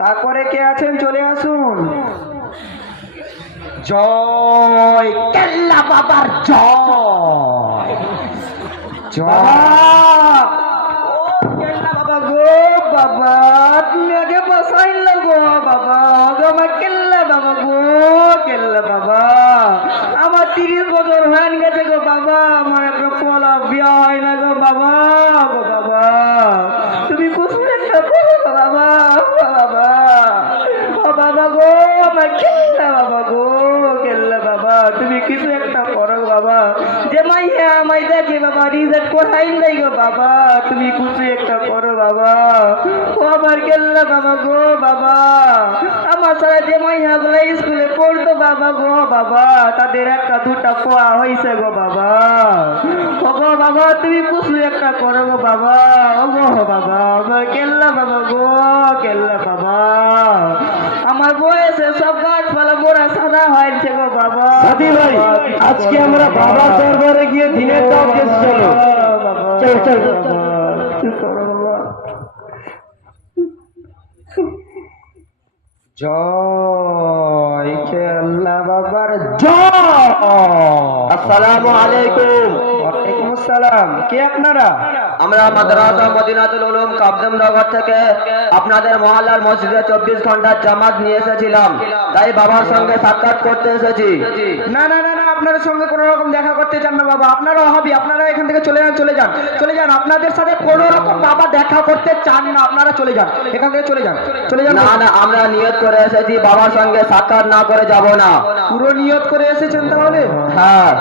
তারপরে কে আছেন চলে আসুন। জয় কেল্লা বাবার জয় জয়। কেল্লা বাবা গো বাবা, তুমি আগে বসাইল গো বাবা, আমার কেল্লা বাবা গো কেল্লা বাবা, আমার 30 বছর হয়ে গেছে গো বাবা, আমার একটা পলা বিয়া হয় না গো বাবা, গো বাবা তুমি কিছু একটা করো বাবা, বাবা ও বাবা গো, আমার কেল্লা বাবা গো কেল্লা বাবা, তুমি কিছু একটা করো বাবা, যে মাইয়া আমায় দেখে বাবা রিজেক্ট কোথায় নাই গো বাবা, তুমি কিছু একটা করো বাবা, ও আমার কেল্লা বাবা গো বাবা, আমার সারা যে মাইয়া গুলো স্কুলে পড়তো বাবা গো বাবা, তাদের একটা দুটা পোয়া হয়েছে গো বাবা, ও গো বাবা তুমি কিছু একটা করো গো বাবা, ও গো বাবা আমার কেল্লা বাবা গো কেল্লা বাবা, আমার বয়সে সব গাছপালা মোড়া সাদা হয়েছে গো বাবা। সাথী ভাই, আজকে আমরা বাবার দরবারে গিয়ে দিনের দাও কেস চলো। চল চল কি করো বাবা। জয় কেল্লা বাবার জয়। আসসালামু আলাইকুম। ওয়ালাইকুম আসসালাম। কে আপনারা? আমরা মাদ্রাসা মদিনাতুল উলুম কাবদমনগর থেকে আপনাদের মহল্লার মসজিদে 24 ঘন্টার জামাত নিয়ে এসেছিলাম, তাই বাবার সঙ্গে সাক্ষাৎ করতে এসেছি। না না না না, আপনাদের সঙ্গে কোনো রকম দেখা করতে চান না বাবা, আপনারা অহাবি, আপনারা এখান থেকে চলে যান চলে যান চলে যান, আপনাদের সাথে কোনো রকম বাবা দেখা করতে চান না, আপনারা চলে যান এখান থেকে চলে যান চলে যান। না না, আমরা নিয়ত করে এসেছি বাবার সঙ্গে সাক্ষাৎ না করে যাব না। পুরো নিয়ত করে এসেছেন তাহলে? হ্যাঁ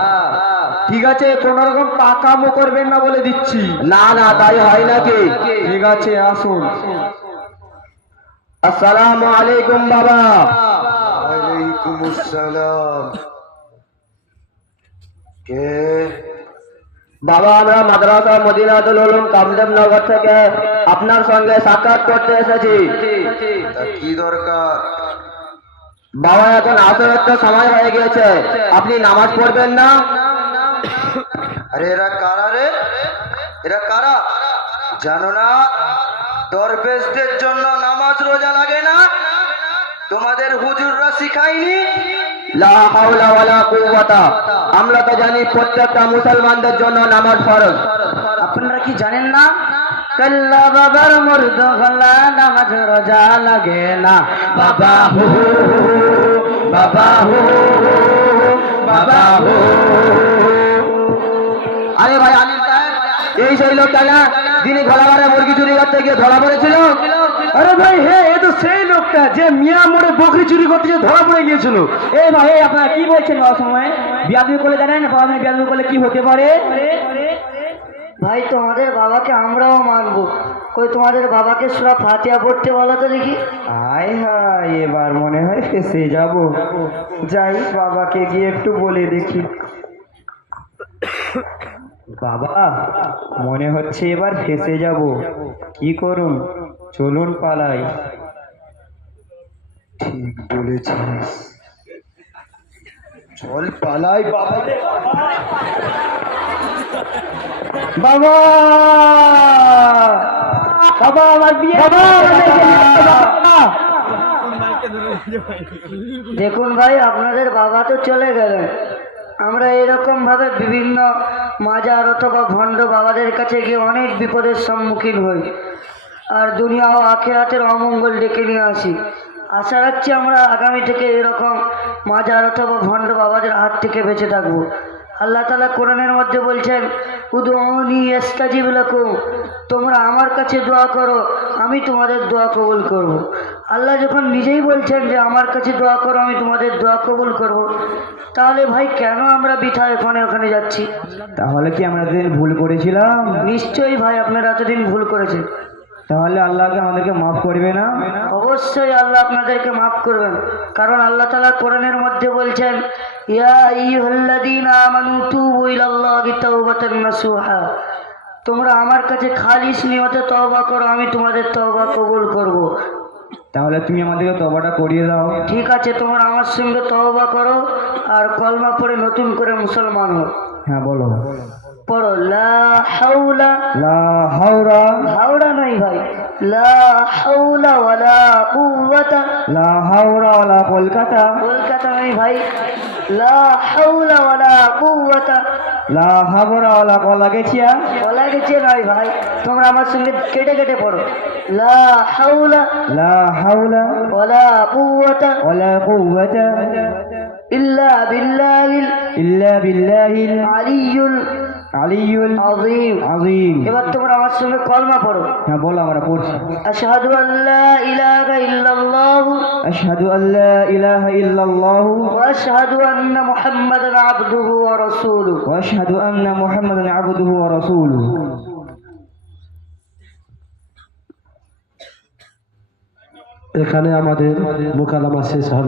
ঠিক আছে, কোনো রকম পাকামো করবেন না বলে দিচ্ছি। না না, তাই হয় নাকি? ঠিক আছে আসুন। আসসালামু আলাইকুম বাবা। ওয়ালাইকুম আসসালাম। কে? বাবা, আমরা মাদ্রাসা মদিনাতুল উলুম কামদেবনগর থেকে আপনার সঙ্গে সাক্ষাৎ করতে এসেছি। তা কি দরকার? বাবা, এখন আসরের তো সময় হয়ে গিয়েছে, আপনি নামাজ পড়বেন না? আরে এরা কারা রে? এরা কারা জানো না? দরবেশদের জন্য নামাজ রোজা লাগে না? তোমাদের হুজুররা শিখায়নি? লা হাওলা ওয়ালা কুওয়াতা। আমরা তো জানি প্রত্যেকটা মুসলমানদের জন্য নামাজ ফরজ। আপনারা কি জানেন না? কাল্লা বাবার মুর্দ গলা নামাজ রোজা লাগে না, বাবা হো বাবা হো বাবা হো। আরে ভাই আলিম সাহেব, এই সেই লোকটা না যিনি ঘোড়াবাড়ে মুরগি চুরি করতে গিয়ে ধরা পড়েছিল? আরে ভাই হ্যাঁ, এ তো সেই লোকটা যে মিয়া মোড়ে বকরি চুরি করতে গিয়ে ধরা পড়ে গিয়েছিল। এই ভাই আপনারা কি বলছেন বাবার সময়? বিয়াদবি করলে জানেন বাবা, বিয়াদবি করলে কি হতে পারে? ভাই তোমাদের বাবাকে আমরাও মানবো, কই তোমাদের বাবাকে সূরা ফাতিহা পড়তে বলো তো দেখি। আয় হায়, এবার মনে হয় ফেসে যাব, যাই বাবাকে গিয়ে একটু বলে দেখি। বাবা, মনে হচ্ছে এবার ফেসে যাব, কি করুন, চলুন পালাই। ঠিক বলেছিস, চল পালাই বাবা। বাবা বাবা আমার বিয়ে, বাবা দেখুন ভাই, আপনাদের বাবা তো চলে গেলেন, আমরা এরকম ভাবে বিভিন্ন মাজার অথবা ভণ্ড বাবাদের কাছে গিয়ে অনেক বিপদের সম্মুখীন হই, আর দুনিয়া ও আখিরাতের অমঙ্গল ডেকে নিয়ে আসি। আশা রাখছি আমরা আগামী থেকে এরকম মাজার অথবা ভণ্ড বাবাদের হাত থেকে বেঁচে থাকবো। আল্লাহ তাআলা কোরআনের মধ্যে বলছেন, উদউনি আস্তাজিব লাকুম, তোমরা আমার কাছে দোয়া করো, আমি তোমাদের দোয়া কবুল করব। আল্লাহ যখন নিজেই বলছেন যে আমার কাছে দোয়া করো, আমি তোমাদের দোয়া কবুল করব, তাহলে ভাই কেন আমরা বৃথা ওখানে যাচ্ছি? তাহলে কি আমরা এতদিন ভুল করেছিলাম? নিশ্চয়ই ভাই, আপনারা এতদিন ভুল করেছেন, তাহলে আল্লাহকে আমাদেরকে মাফ করবে না? অবশ্যই আল্লাহ আপনাদেরকে মাফ করবেন, কারণ আল্লাহ তাআলা কোরআনের মধ্যে বলছেন, ইয়া আইয়ুহাল্লাযীনা আমানু তুবু ইলাল্লাহি তাওবাতান নাসুহা, তোমরা আমার কাছে খালিস নিয়তে তওবা করো, আমি তোমাদের তওবা কবুল করব। তাহলে তুমি আমাদেরকে তওবাটা করিয়ে দাও। ঠিক আছে, তোমরা আমার সঙ্গে তওবা করো আর কলমা পড়ে নতুন করে মুসলমান হও। হ্যাঁ বলো। পড়ো, লা হাওলা, লা হাওলা, হাওড়া নয় ভাই, লা হাওলা ওয়ালা কুওয়াতা লা হাওলা ওয়ালা কলকাতা কলকাতা নয় ভাই, লা হাওলা ওয়ালা কুওয়াতা। লা হাওলা ওয়ালা কলা গেছিয়া বলা গেছে নয় ভাই, তোমরা আমার সঙ্গে কেটে কেটে পড়ো। লা হাওলা লা হাওলা ওয়ালা কুওয়াতা ওয়ালা কুওয়াতা ইল্লা বিল্লাহিল ইল্লা বিল্লাহিল আলিয়্যুল আলিয়্যুল আযীম। আযীম। এবার তোমরা আমার সঙ্গে কলমা পড়ো। হ্যাঁ বলো, আমরা পড়ছি। আশহাদু আল্লা ইলাহা ইল্লাল্লাহু আশহাদু আল্লা ইলাহা ইল্লাল্লাহু ওয়া আশহাদু আন্না মুহাম্মাদান আবদুহু ওয়া রাসূলুহু। ওয়া আশহাদু আন্না মুহাম্মাদান আবদুহু ওয়া রাসূলুহু। এখানে আমাদের মোকালামা শেষ হলো।